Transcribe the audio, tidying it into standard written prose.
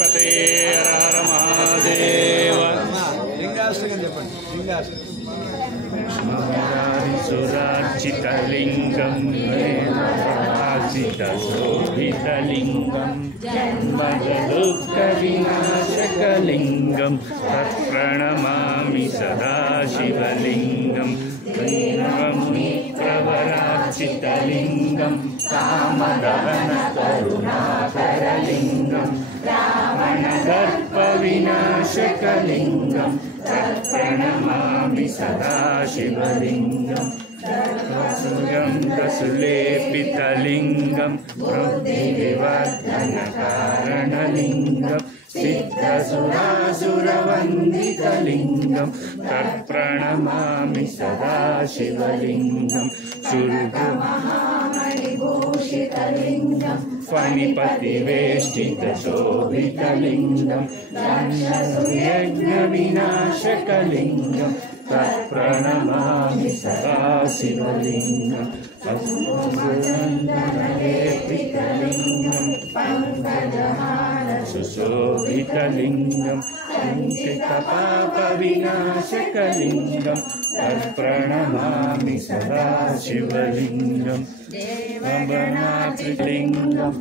पते हर महादेव सुरार्चितलिङ्गं शोभितलिङ्गं जन्मदुःखविनाशकलिङ्गं तत्प्रणमामि सदा शिवलिङ्गं प्रवरार्चितलिङ्गं कामदहनकरुणाकरलिङ्गं रावणदर्पविनाशकलिङ्गं तत्प्रणमामि सदा शिवलिङ्गं सुलेपितलिङ्गं बुद्धिविवर्धनकारणलिङ्गं सिद्धसुरासुरवन्दितलिङ्गं तत्प्रणमामि सदा शिवलिङ्गं सुरगमहामणिभूषितलिङ्गं फणिपतिवेष्टितशोभितलिङ्गं यज्ञविनाशकलिङ्गं तत्प्रणमामि सदा शिवलिङ्गं सुशोभितलिङ्गं संसितपापविनाशकलिङ्गं तत्प्रणमामि सदा शिवलिङ्गं देवगणात्रिलिङ्गं